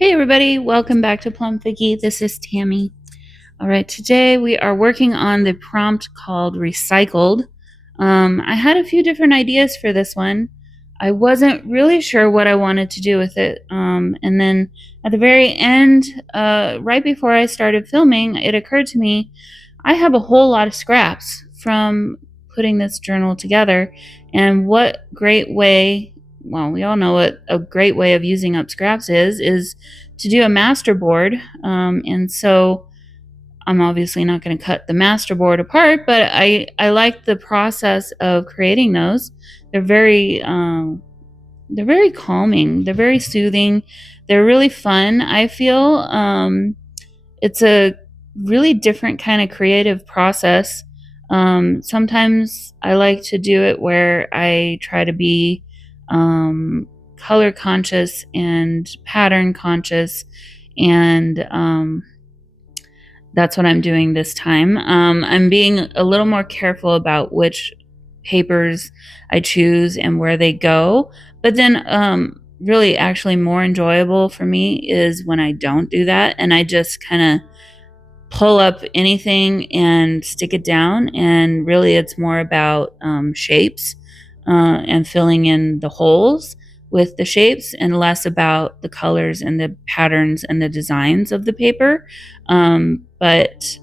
Hey everybody, welcome back to Plum Figgy. This is Tammy. All right, today we are working on the prompt called Recycled. I had a few different ideas for this one. I wasn't really sure what I wanted to do with it. And then at the very end, right before I started filming, it occurred to me I have a whole lot of scraps from putting this journal together. And what great way, well, we all know what a great way of using up scraps is to do a master board. And so I'm obviously not going to cut the master board apart, but I like the process of creating those. They're very they're very calming. They're very soothing. They're really fun. I feel it's a really different kind of creative process. Sometimes I like to do it where I try to be color conscious and pattern conscious, and that's what I'm doing this time. I'm being a little more careful about which papers I choose and where they go. But then, really, actually, more enjoyable for me is when I don't do that and I just kind of pull up anything and stick it down. And really, it's more about shapes and filling in the holes with the shapes and less about the colors and the patterns and the designs of the paper. But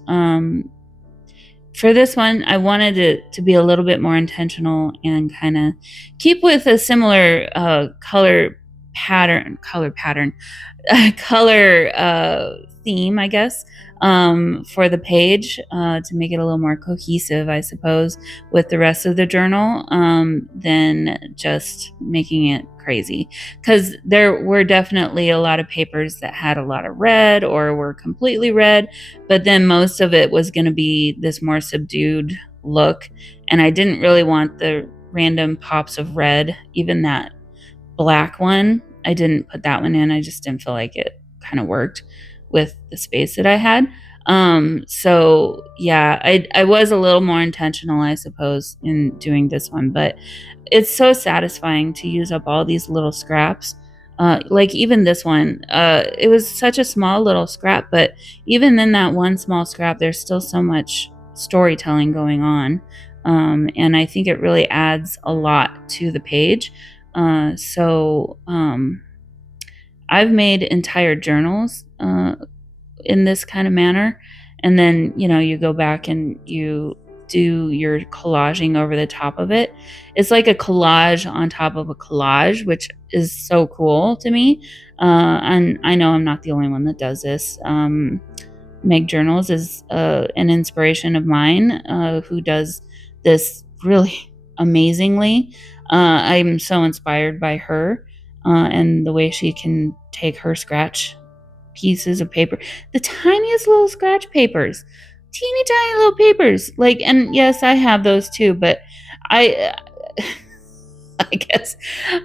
for this one, I wanted it to be a little bit more intentional and kind of keep with a similar color pattern, color theme, I guess, for the page to make it a little more cohesive, I suppose, with the rest of the journal than just making it crazy. Because there were definitely a lot of papers that had a lot of red or were completely red, but then most of it was going to be this more subdued look. And I didn't really want the random pops of red, even that black one. I didn't put that one in. I just didn't feel like it kind of worked with the space that I had. So yeah, I was a little more intentional, I suppose, in doing this one, but it's so satisfying to use up all these little scraps. Like even this one, it was such a small little scrap, but even in that one small scrap, there's still so much storytelling going on. And I think it really adds a lot to the page. So I've made entire journals in this kind of manner. And then, you go back and you do your collaging over the top of it. It's like a collage on top of a collage, which is so cool to me. And I know I'm not the only one that does this. Meg Journals is an inspiration of mine who does this really amazingly. I'm so inspired by her and the way she can take her scratch pieces of paper, the tiniest little scratch papers, teeny tiny little papers. Like, and yes, I have those too, but I. I guess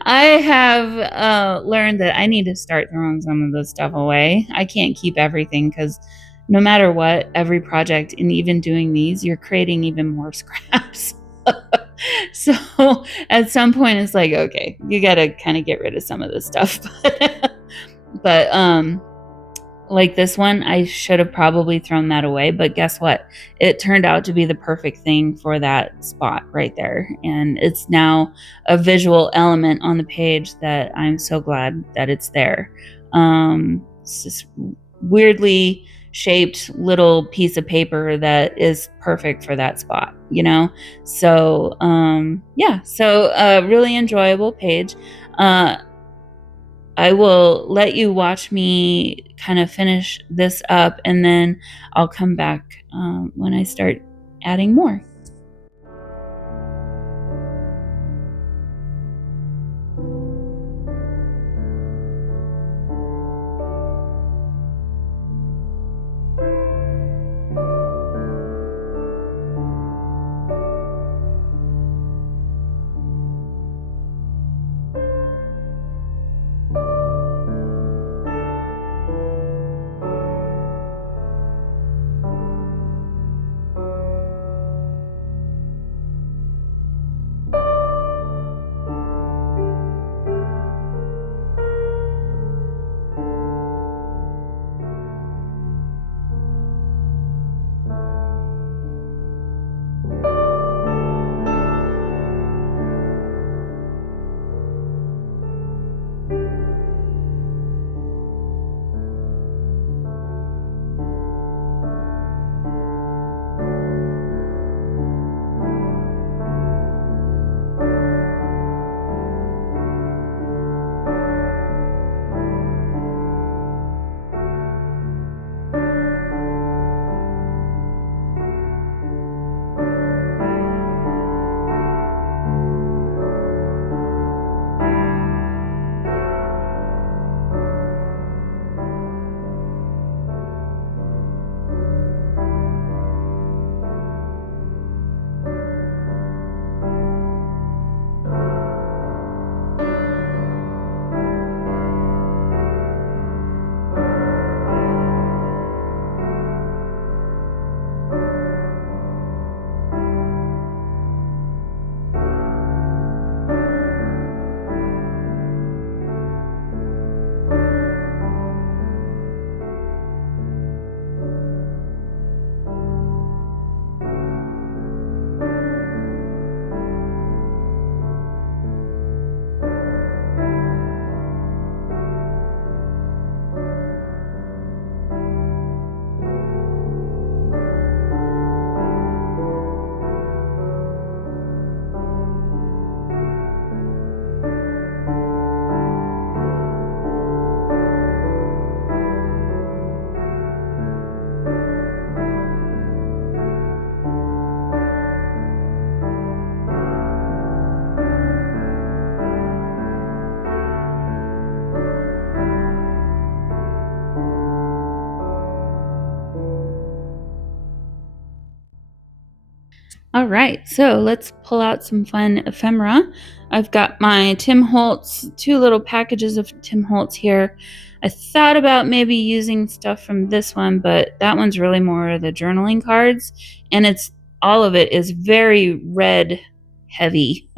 I have learned that I need to start throwing some of this stuff away. I can't keep everything because no matter what, every project, and even doing these, you're creating even more scraps. So at some point, it's like, okay, you got to kind of get rid of some of this stuff. But like this one, I should have probably thrown that away, but guess what? It turned out to be the perfect thing for that spot right there. And it's now a visual element on the page that I'm so glad that it's there. It's this weirdly shaped little piece of paper that is perfect for that spot. So really enjoyable page. I will let you watch me kind of finish this up, and then I'll come back when I start adding more. All right, so let's pull out some fun ephemera. I've got my Tim Holtz, 2 little packages of Tim Holtz here. I thought about maybe using stuff from this one, but that one's really more the journaling cards, and all of it is very red heavy.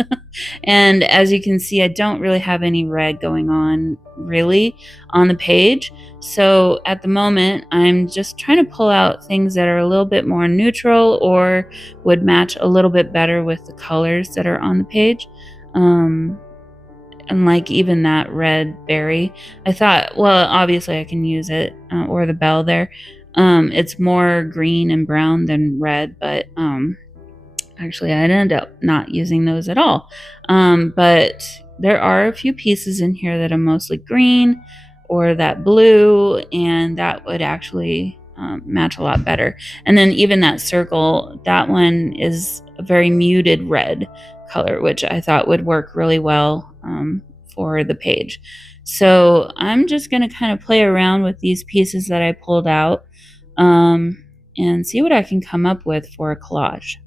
And as you can see, I don't really have any red going on really on the page. So at the moment, I'm just trying to pull out things that are a little bit more neutral or would match a little bit better with the colors that are on the page. And like even that red berry, I thought, well, obviously I can use it, or the bell there. It's more green and brown than red, but actually, I'd end up not using those at all. But there are a few pieces in here that are mostly green or that blue, and that would actually match a lot better. And then even that circle, that one is a very muted red color, which I thought would work really well for the page. So I'm just going to kind of play around with these pieces that I pulled out and see what I can come up with for a collage.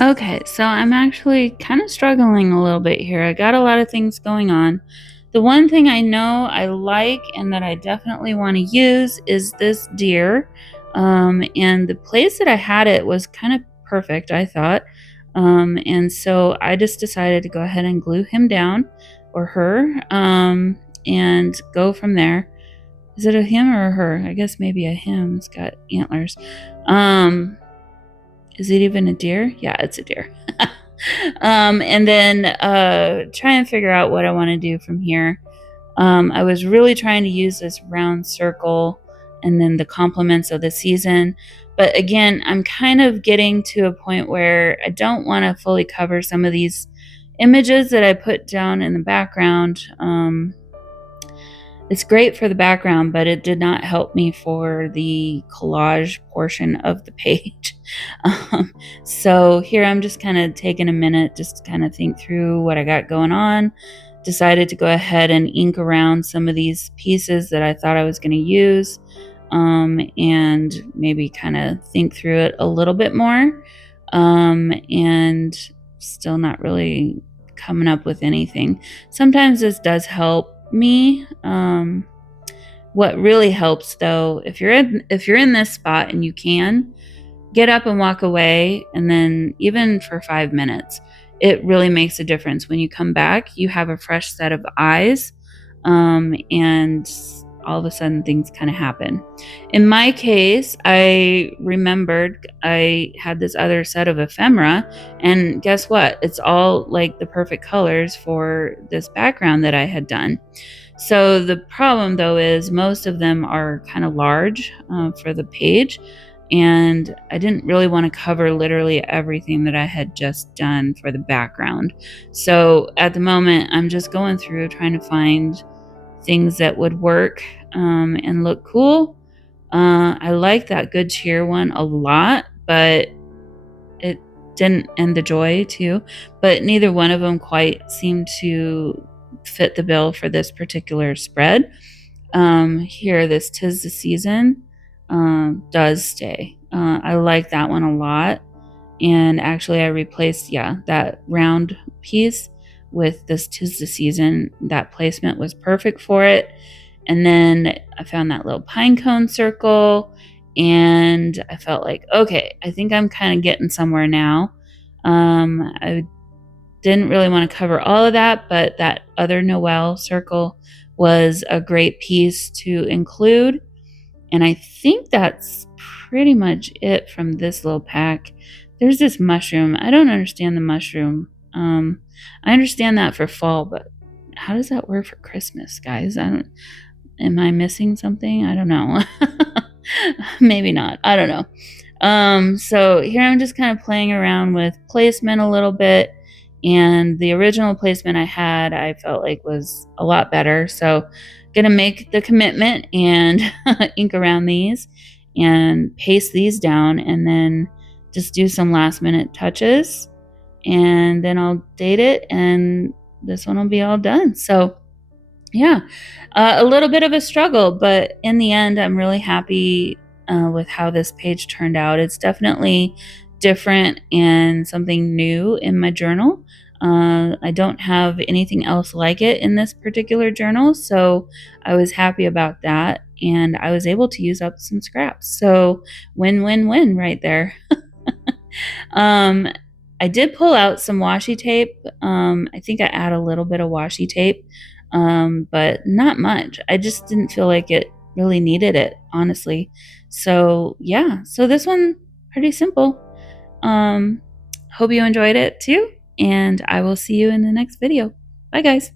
Okay, so I'm actually kind of struggling a little bit here. I got a lot of things going on. The one thing I know I like and that I definitely want to use is this deer. And the place that I had it was kind of perfect, I thought. And so I just decided to go ahead and glue him down or her and go from there. Is it a him or a her? I guess maybe a him. It's got antlers. Is it even a deer? Yeah, it's a deer. And then try and figure out what I want to do from here. I was really trying to use this round circle and then the complements of the season. But again, I'm kind of getting to a point where I don't want to fully cover some of these images that I put down in the background. It's great for the background, but it did not help me for the collage portion of the page. So here I'm just kind of taking a minute just to kind of think through what I got going on. Decided to go ahead and ink around some of these pieces that I thought I was going to use, and maybe kind of think through it a little bit more, and still not really coming up with anything. Sometimes this does help me. What really helps though, if you're in this spot and you can get up and walk away, and then even for 5 minutes, it really makes a difference. When you come back, you have a fresh set of eyes, and all of a sudden things kind of happen. In my case, I remembered I had this other set of ephemera, and guess what? It's all like the perfect colors for this background that I had done. So the problem though is most of them are kind of large for the page, and I didn't really want to cover literally everything that I had just done for the background. So at the moment, I'm just going through trying to find things that would work and look cool. I like that Good Cheer one a lot, but it didn't, and the Joy too, but neither one of them quite seemed to fit the bill for this particular spread. Here, this 'Tis the Season does stay. I like that one a lot. And actually, I replaced, that round piece with this 'Tis the Season. That placement was perfect for it. And then I found that little pine cone circle, and I felt like, okay, I think I'm kind of getting somewhere now. I didn't really want to cover all of that, but that other Noel circle was a great piece to include. And I think that's pretty much it from this little pack. There's this mushroom. I don't understand the mushroom. I understand that for fall, but how does that work for Christmas, guys? Am I missing something? I don't know. Maybe not. I don't know. So here I'm just kind of playing around with placement a little bit. And the original placement I had, I felt like was a lot better. So gonna make the commitment and ink around these and paste these down, and then just do some last minute touches, and then I'll date it, and this one will be all done. So yeah, a little bit of a struggle, but in the end, I'm really happy with how this page turned out. It's definitely different and something new in my journal. I don't have anything else like it in this particular journal, so I was happy about that. And I was able to use up some scraps. So win, win, win right there. um, I did pull out some washi tape. I think I add a little bit of washi tape, but not much. I just didn't feel like it really needed it, honestly. So yeah, so this one pretty simple. Hope you enjoyed it too, and I will see you in the next video. Bye, guys.